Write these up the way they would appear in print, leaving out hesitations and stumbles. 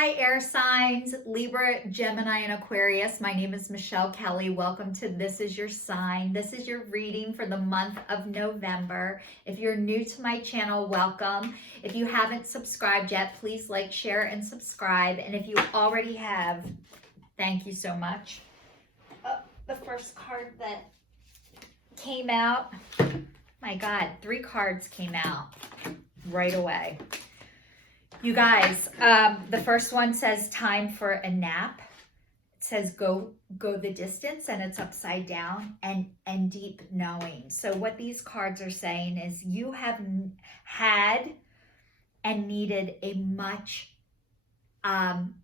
Hi, air signs, Libra, Gemini, and Aquarius. My name is Michelle Kelly. Welcome to This Is Your Sign. This is your reading for the month of November. If you're new to my channel, welcome. If you haven't subscribed yet, please like, share, and subscribe. And if you already have, thank you so much. The first card that came out, my God, 3 cards came out right away. You guys, the first one says time for a nap. It says go the distance, and it's upside down, and deep knowing. So what these cards are saying is you have had and needed a much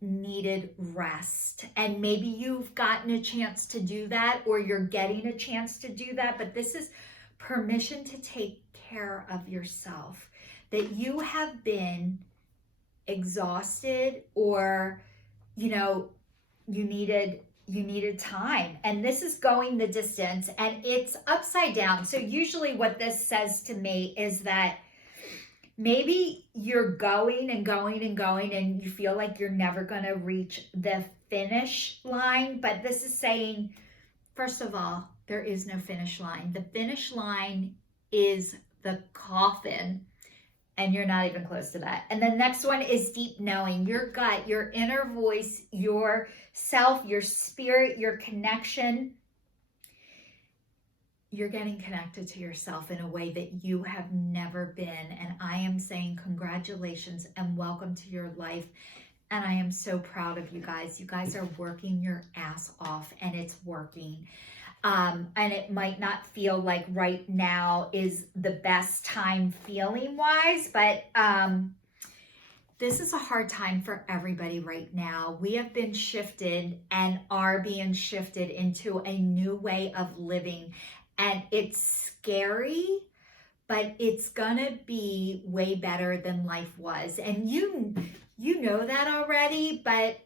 needed rest, and maybe you've gotten a chance to do that, or you're getting a chance to do that, but this is permission to take care of yourself, that you have been exhausted, or you needed time, and this is going the distance, and it's upside down. So usually what this says to me is that maybe you're going and going and going, and you feel like you're never going to reach the finish line, but this is saying, first of all, there is no finish line. The finish line is the coffin, and you're not even close to that. And the next one is deep knowing. Your gut, your inner voice, your self, your spirit, your connection. You're getting connected to yourself in a way that you have never been. And I am saying congratulations and welcome to your life. And I am so proud of you guys. You guys are working your ass off, and it's working. And it might not feel like right now is the best time feeling wise, but this is a hard time for everybody right now. We have been shifted and are being shifted into a new way of living, and it's scary, but it's gonna be way better than life was. And you know that already, but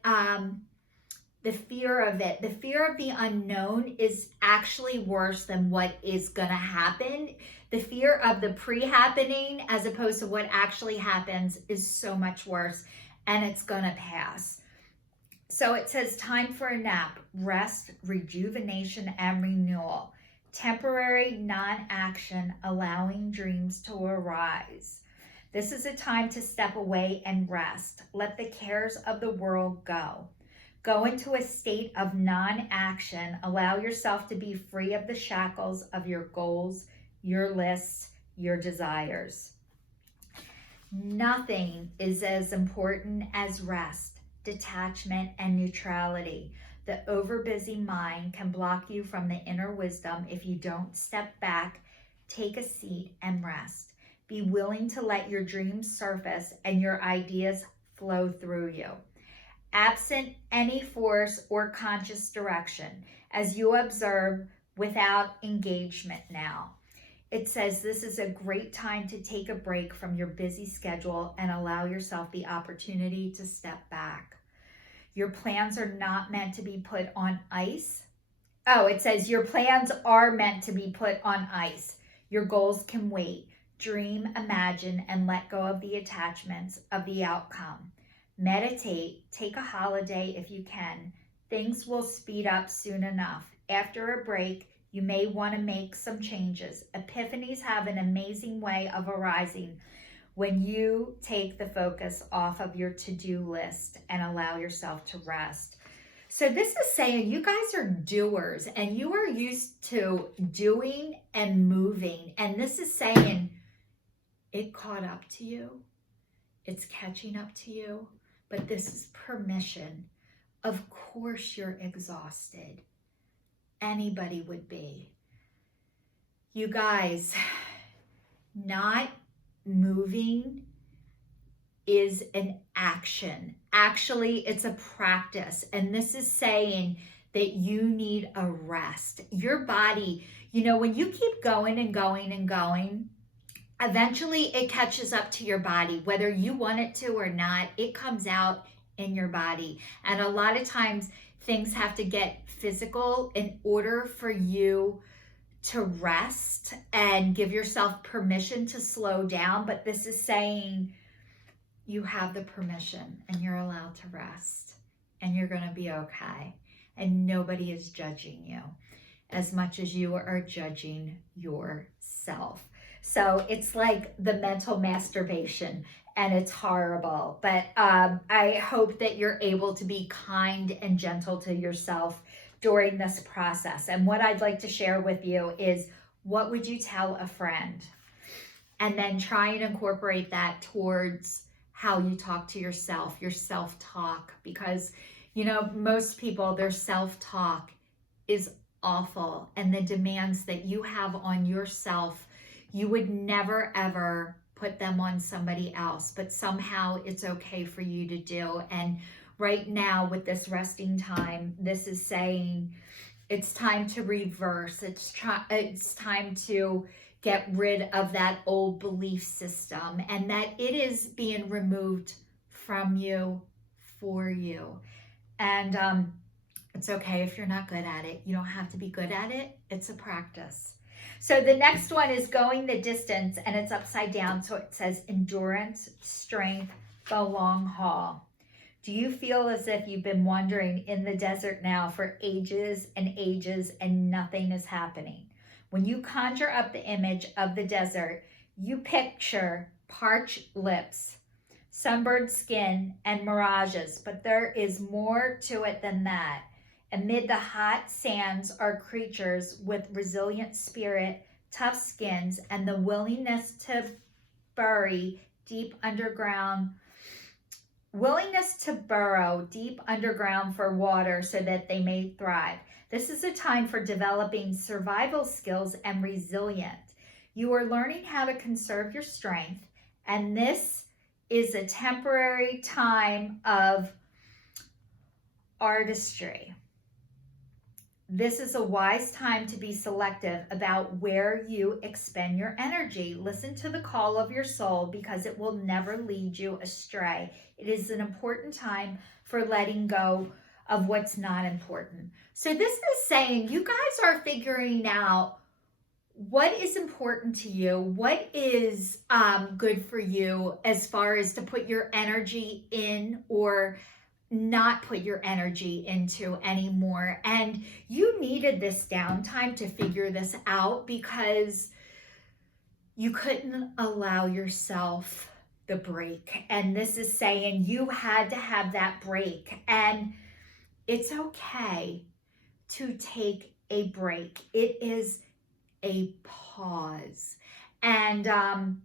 the fear of it, the fear of the unknown is actually worse than what is going to happen. The fear of the pre-happening as opposed to what actually happens is so much worse, and it's going to pass. So it says time for a nap, rest, rejuvenation, and renewal. Temporary non-action, allowing dreams to arise. This is a time to step away and rest. Let the cares of the world go. Go into a state of non-action. Allow yourself to be free of the shackles of your goals, your lists, your desires. Nothing is as important as rest, detachment, and neutrality. The overbusy mind can block you from the inner wisdom if you don't step back, take a seat, and rest. Be willing to let your dreams surface and your ideas flow through you. Absent any force or conscious direction, as you observe without engagement now. It says this is a great time to take a break from your busy schedule and allow yourself the opportunity to step back. Your plans are not meant to be put on ice. Oh, it says your plans are meant to be put on ice. Your goals can wait. Dream, imagine, and let go of the attachments of the outcome. Meditate, take a holiday if you can. Things will speed up soon enough. After a break, you may want to make some changes. Epiphanies have an amazing way of arising when you take the focus off of your to-do list and allow yourself to rest. So this is saying you guys are doers, and you are used to doing and moving. And this is saying it caught up to you. It's catching up to you. But this is permission. Of course you're exhausted. Anybody would be. You guys, not moving is an action. Actually, it's a practice. And this is saying that you need a rest. Your body, when you keep going and going and going, eventually it catches up to your body, whether you want it to or not. It comes out in your body. And a lot of times things have to get physical in order for you to rest and give yourself permission to slow down. But this is saying you have the permission and you're allowed to rest, and you're going to be okay. And nobody is judging you as much as you are judging yourself. So it's like the mental masturbation, and it's horrible. But I hope that you're able to be kind and gentle to yourself during this process. And what I'd like to share with you is, what would you tell a friend? And then try and incorporate that towards how you talk to yourself, your self-talk. Because, you know, most people, their self-talk is awful. And the demands that you have on yourself, you would never, ever put them on somebody else. But somehow it's okay for you to do. And right now with this resting time, this is saying it's time to reverse. It's time to get rid of that old belief system, and that it is being removed from you for you. And it's okay if you're not good at it. You don't have to be good at it. It's a practice. So the next one is going the distance, and it's upside down. So it says endurance, strength, the long haul. Do you feel as if you've been wandering in the desert now for ages and ages and nothing is happening? When you conjure up the image of the desert, you picture parched lips, sunburned skin, and mirages, but there is more to it than that. Amid the hot sands are creatures with resilient spirit, tough skins, and the willingness to burrow deep underground for water so that they may thrive. This is a time for developing survival skills and resilience. You are learning how to conserve your strength, and this is a temporary time of artistry. This is a wise time to be selective about where you expend your energy. Listen to the call of your soul, because it will never lead you astray. It is an important time for letting go of what's not important. So this is saying you guys are figuring out what is important to you, what is good for you as far as to put your energy in or not put your energy into anymore. And you needed this downtime to figure this out, because you couldn't allow yourself the break. And this is saying you had to have that break. And it's okay to take a break. It is a pause. And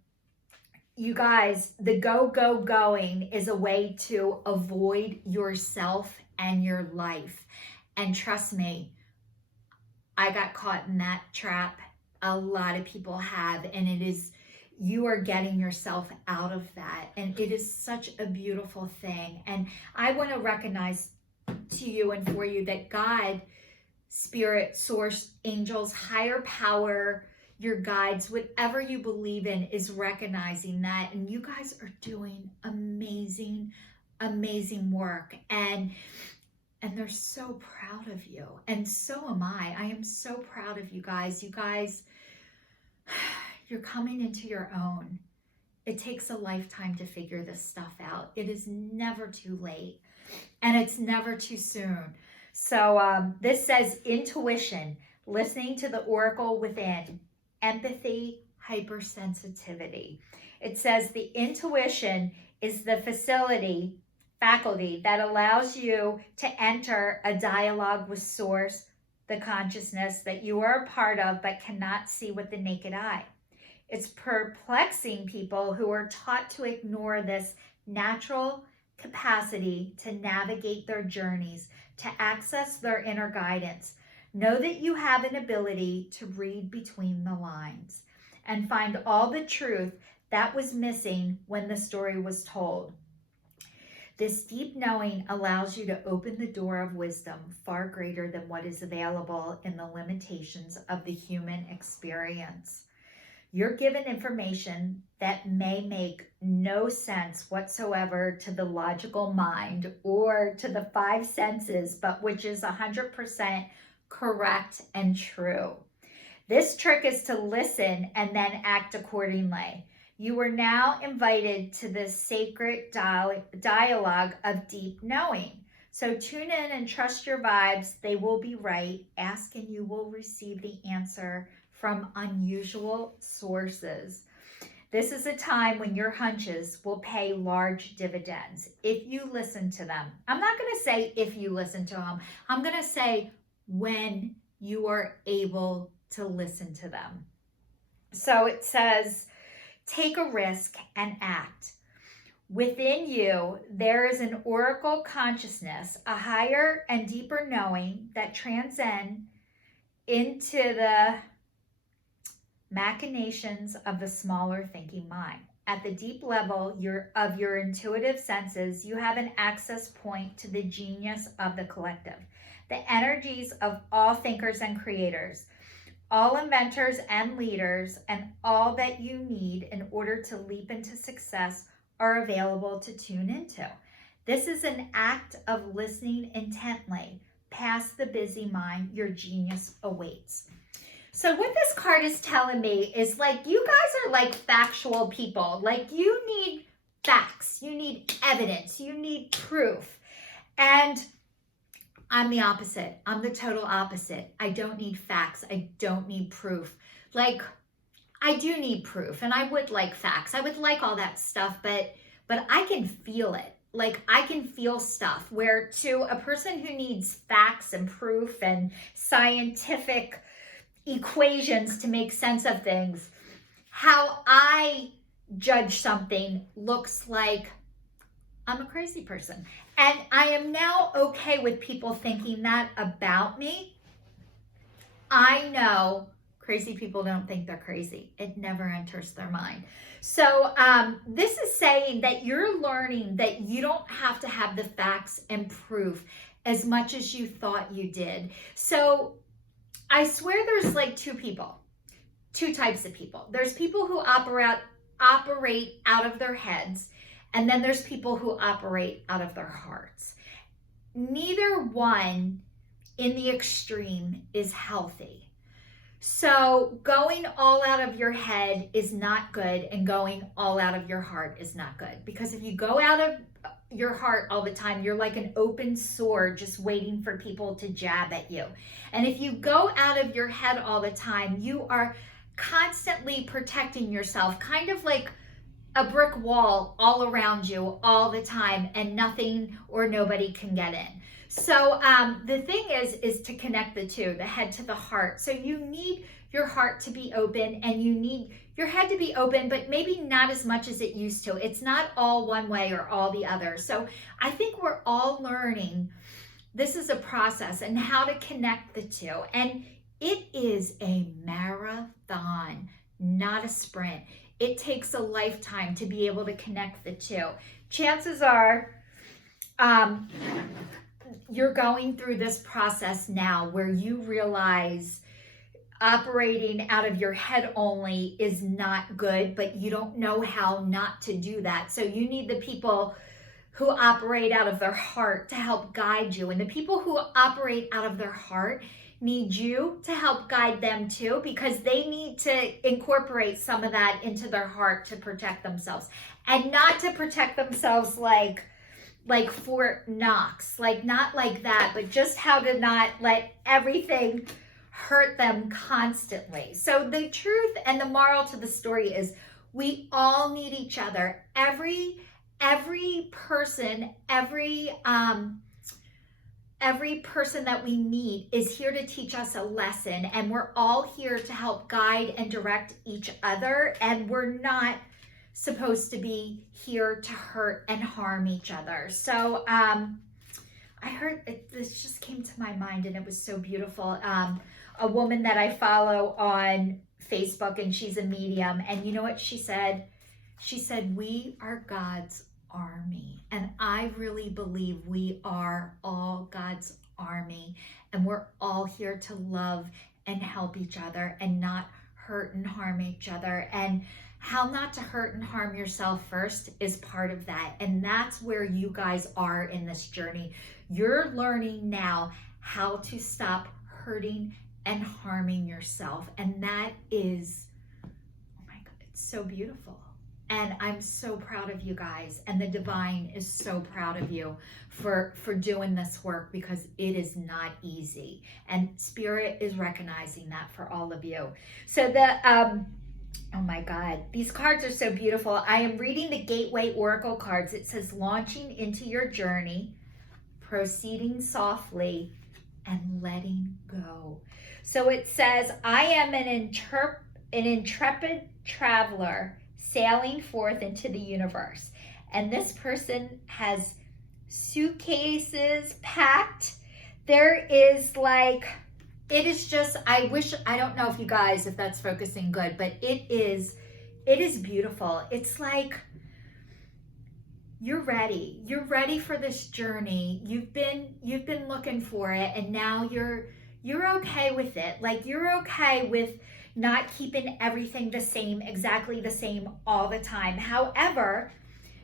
you guys, the going is a way to avoid yourself and your life. And trust me, I got caught in that trap. A lot of people have, and it is, you are getting yourself out of that. And it is such a beautiful thing. And I want to recognize to you and for you that God, spirit, source, angels, higher power, your guides, whatever you believe in, is recognizing that. And you guys are doing amazing, amazing work. And they're so proud of you. And so am I. I am so proud of you guys. You guys, you're coming into your own. It takes a lifetime to figure this stuff out. It is never too late, and it's never too soon. So this says intuition, listening to the oracle within, empathy, hypersensitivity. It says the intuition is the faculty that allows you to enter a dialogue with source, the consciousness that you are a part of but cannot see with the naked eye. It's perplexing people who are taught to ignore this natural capacity to navigate their journeys, to access their inner guidance. Know that you have an ability to read between the lines and find all the truth that was missing when the story was told. This deep knowing allows you to open the door of wisdom far greater than what is available in the limitations of the human experience. You're given information that may make no sense whatsoever to the logical mind or to the five senses, but which is 100% correct and true. This trick is to listen and then act accordingly. You are now invited to this sacred dialogue of deep knowing. So tune in and trust your vibes. They will be right. Ask and you will receive the answer from unusual sources. This is a time when your hunches will pay large dividends if you listen to them. I'm not going to say if you listen to them. I'm going to say when you are able to listen to them. So it says, take a risk and act. Within you, there is an oracle consciousness, a higher and deeper knowing that transcends into the machinations of the smaller thinking mind. At the deep level of your intuitive senses, you have an access point to the genius of the collective, the energies of all thinkers and creators, all inventors and leaders, and all that you need in order to leap into success are available to tune into. This is an act of listening intently. Past the busy mind, your genius awaits. So what this card is telling me is, like, you guys are like factual people. Like, you need facts, you need evidence, you need proof. And I'm the opposite. I'm the total opposite. I don't need facts. I don't need proof. Like, I do need proof, and I would like facts. I would like all that stuff, but I can feel it. Like, I can feel stuff, where to a person who needs facts and proof and scientific equations to make sense of things, how I judge something looks like I'm a crazy person. And I am now okay with people thinking that about me. I know crazy people don't think they're crazy. It never enters their mind. So this is saying that you're learning that you don't have to have the facts and proof as much as you thought you did. So I swear there's like two types of people. There's people who operate out of their heads, and then there's people who operate out of their hearts. Neither one in the extreme is healthy. So going all out of your head is not good, and going all out of your heart is not good. Because if you go out of your heart all the time, you're like an open sword just waiting for people to jab at you. And if you go out of your head all the time, you are constantly protecting yourself, kind of like a brick wall all around you all the time, and nothing or nobody can get in. So the thing is to connect the two, the head to the heart. So you need your heart to be open, and you need your head to be open, but maybe not as much as it used to. It's not all one way or all the other. So I think we're all learning. This is a process, and how to connect the two. And it is a marathon, not a sprint. It takes a lifetime to be able to connect the two. Chances are you're going through this process now where you realize operating out of your head only is not good, but you don't know how not to do that. So you need the people who operate out of their heart to help guide you. And the people who operate out of their heart need you to help guide them too, because they need to incorporate some of that into their heart to protect themselves. And not to protect themselves like Fort Knox, like not like that, but just how to not let everything hurt them constantly. So the truth and the moral to the story is we all need each other. Every person, every person that we meet is here to teach us a lesson, and we're all here to help guide and direct each other, and we're not supposed to be here to hurt and harm each other. So I heard this just came to my mind, and it was so beautiful. A woman that I follow on Facebook, and she's a medium, and you know what she said? She said, we are God's army. And I really believe we are all God's army, and we're all here to love and help each other and not hurt and harm each other. And how not to hurt and harm yourself first is part of that. And that's where you guys are in this journey. You're learning now how to stop hurting and harming yourself. And that is, oh my God, it's so beautiful. And I'm so proud of you guys. And the divine is so proud of you for doing this work, because it is not easy. And Spirit is recognizing that for all of you. So oh my God, these cards are so beautiful. I am reading the Gateway Oracle cards. It says launching into your journey, proceeding softly, and letting go. So it says, I am an intrepid traveler sailing forth into the universe. And this person has suitcases packed. There is like, it is just, I don't know if you guys, if that's focusing good, but it is beautiful. It's like, you're ready for this journey. You've been looking for it, and now you're okay with it. Like, you're okay with not keeping everything the same, exactly the same all the time. However,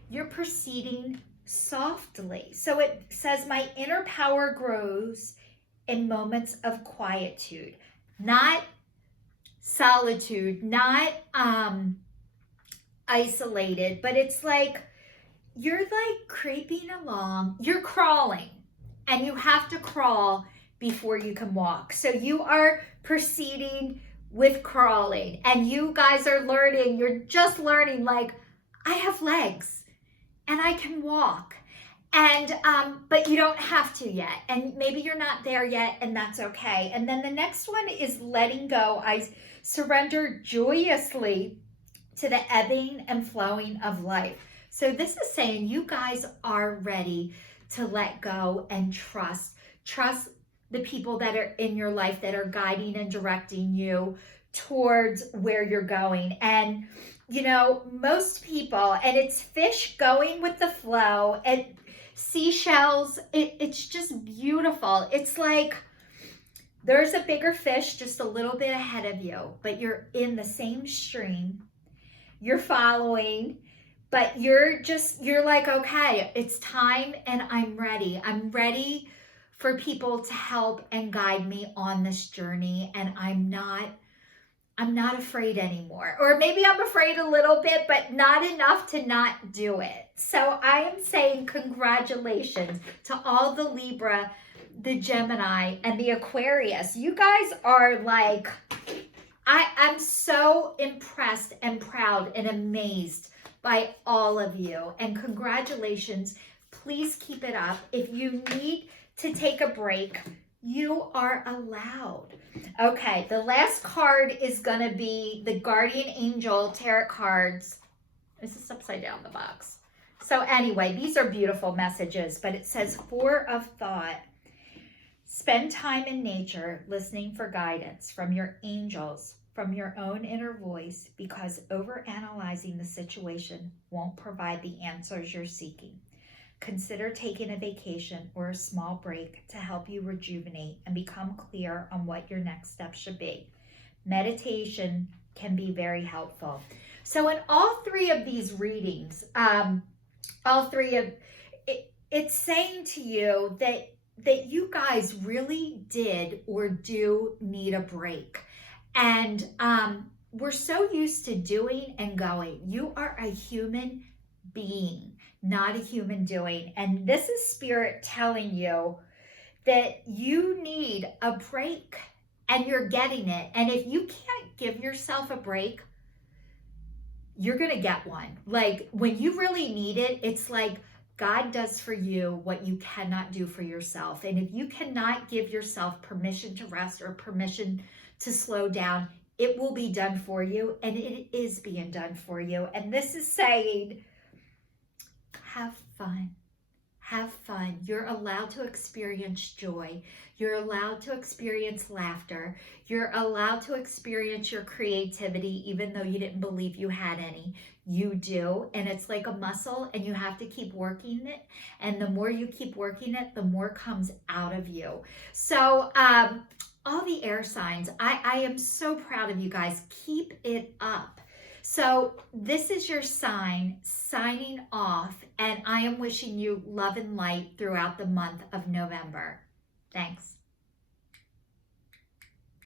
you're proceeding softly. So it says, my inner power grows in moments of quietude, not solitude, not isolated, but it's like, you're like creeping along, you're crawling, and you have to crawl before you can walk. So you are proceeding with crawling, and you guys are learning, you're just learning, like, I have legs and I can walk. And but you don't have to yet, and maybe you're not there yet, and that's okay. And then the next one is letting go. I surrender joyously to the ebbing and flowing of life. So this is saying you guys are ready to let go and trust the people that are in your life that are guiding and directing you towards where you're going. And you know, most people, and it's fish going with the flow, and seashells, it's just beautiful. It's like there's a bigger fish just a little bit ahead of you, but you're in the same stream, you're following, but you're like, okay, it's time, and I'm ready for people to help and guide me on this journey, and I'm not afraid anymore. Or maybe I'm afraid a little bit, but not enough to not do it. So I am saying congratulations to all the Libra, the Gemini, and the Aquarius. You guys are like, I'm so impressed and proud and amazed by all of you. And congratulations. Please keep it up. If you need to take a break, you are allowed. Okay, the last card is going to be the Guardian Angel Tarot cards. Is this upside down, the box? So anyway, these are beautiful messages, but it says 4 of thought. Spend time in nature, listening for guidance from your angels, from your own inner voice, because overanalyzing the situation won't provide the answers you're seeking. Consider taking a vacation or a small break to help you rejuvenate and become clear on what your next step should be. Meditation can be very helpful. So in all 3 of these readings, it's saying to you that you guys really did or do need a break. And we're so used to doing and going. You are a human being, not a human doing. And this is Spirit telling you that you need a break, and you're getting it. And if you can't give yourself a break, you're going to get one. Like, when you really need it, it's like God does for you what you cannot do for yourself. And if you cannot give yourself permission to rest or permission to slow down, it will be done for you, and it is being done for you. And this is saying, have fun. Have fun. You're allowed to experience joy. You're allowed to experience laughter. You're allowed to experience your creativity, even though you didn't believe you had any. You do, and it's like a muscle, and you have to keep working it. And the more you keep working it, the more comes out of you. So, all the air signs, I am so proud of you guys. Keep it up. So this is your sign signing off, and I am wishing you love and light throughout the month of November. Thanks.